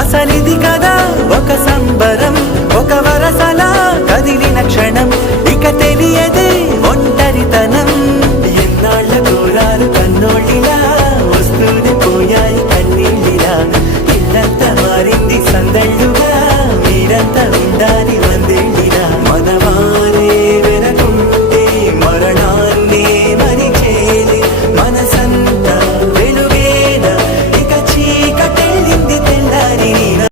అసలిది కదా ఒక సంబరం, ఒక వరసలా కదిలిన క్షణం, ఇక తెలియదే ఒంటరితనం. ఎన్నాళ్ళ కోరాలు కన్నోళ్ళిలా వస్తూనే పోయాయి కన్నీళ్ళిలా. ఇల్లంతా మారింది సందళ్ళుగా, మీరంతా ఉండాలి.